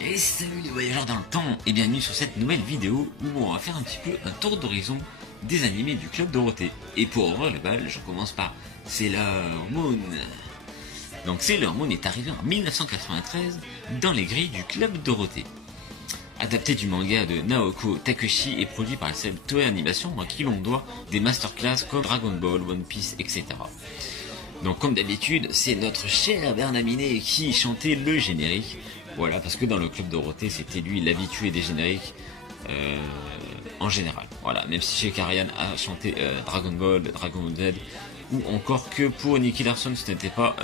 Et salut les voyageurs dans le temps et bienvenue sur cette nouvelle vidéo où on va faire un petit peu un tour d'horizon des animés du Club Dorothée. Et pour ouvrir le bal, je commence par Sailor Moon. Donc Sailor Moon est arrivé en 1993 dans les grilles du Club Dorothée. Adapté du manga de Naoko Takeuchi et produit par la célèbre Toei Animation à qui l'on doit des masterclass comme Dragon Ball, One Piece, etc. Donc comme d'habitude, c'est notre cher Bernaminé qui chantait le générique. Voilà, parce que dans le Club Dorothée, c'était lui l'habitué des génériques en général. Voilà, même si chez Karian a chanté Dragon Ball, Dragon Ball Z, ou encore que pour Nicky Larson, ce n'était pas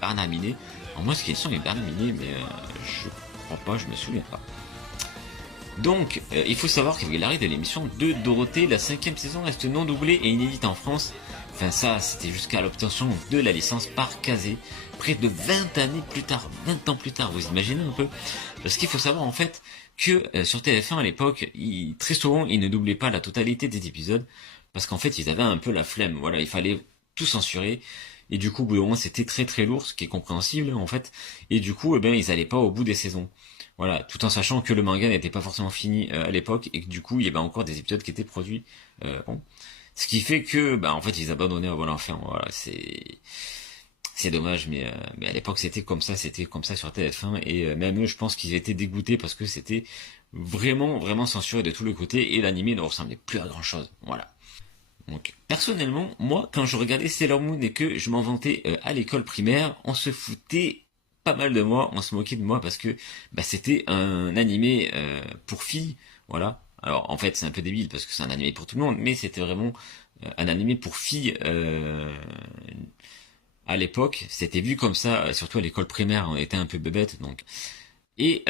Bernaminé. En moi, ce qu'il sont est Bernaminé, mais je crois pas, je me souviens pas. Donc, il faut savoir qu'avec l'arrêt de l'émission de Dorothée, la 5e saison reste non doublée et inédite en France. Enfin ça, c'était jusqu'à l'obtention de la licence par Kazé, près de 20 années plus tard, 20 ans plus tard, vous imaginez un peu. Parce qu'il faut savoir en fait que sur TF1 à l'époque, très souvent, ils ne doublaient pas la totalité des épisodes, parce qu'en fait, ils avaient un peu la flemme, voilà, il fallait tout censurer, et du coup, au bout d'un moment, c'était très très lourd, ce qui est compréhensible en fait, et du coup, ils allaient pas au bout des saisons. Voilà, tout en sachant que le manga n'était pas forcément fini à l'époque, et que du coup, il y avait encore des épisodes qui étaient produits. Bon. Ce qui fait que, en fait, ils abandonnaient avant l'enfer. Voilà, c'est dommage, mais à l'époque c'était comme ça sur TF1 et même eux, je pense qu'ils étaient dégoûtés parce que c'était vraiment censuré de tous les côtés et l'anime ne ressemblait plus à grand chose. Voilà. Donc personnellement, moi, quand je regardais Sailor Moon et que je m'en vantais à l'école primaire, on se foutait pas mal de moi, on se moquait de moi parce que c'était un animé pour filles, voilà. Alors en fait c'est un peu débile parce que c'est un animé pour tout le monde, mais c'était vraiment un animé pour filles à l'époque. C'était vu comme ça, surtout à l'école primaire, on était un peu bébête donc. Et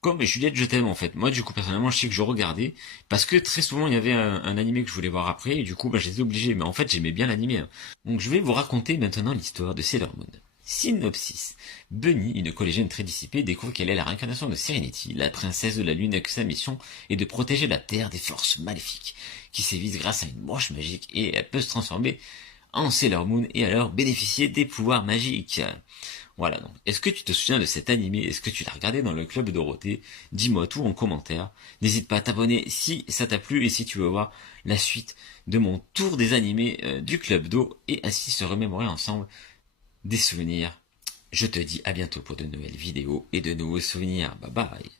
comme Juliette je t'aime en fait. Moi du coup personnellement je sais que je regardais parce que très souvent il y avait un animé que je voulais voir après et du coup j'étais obligé. Mais en fait j'aimais bien l'animé. Hein. Donc je vais vous raconter maintenant l'histoire de Sailor Moon. Synopsis. Bunny, une collégienne très dissipée, découvre qu'elle est la réincarnation de Serenity, la princesse de la Lune, et que sa mission est de protéger la Terre des forces maléfiques, qui sévissent grâce à une broche magique, et elle peut se transformer en Sailor Moon et alors bénéficier des pouvoirs magiques. Voilà, donc, est-ce que tu te souviens de cet animé? Est-ce que tu l'as regardé dans le Club Dorothée? Dis-moi tout en commentaire. N'hésite pas à t'abonner si ça t'a plu et si tu veux voir la suite de mon tour des animés du Club Do et ainsi se remémorer ensemble des souvenirs. Je te dis à bientôt pour de nouvelles vidéos et de nouveaux souvenirs. Bye bye.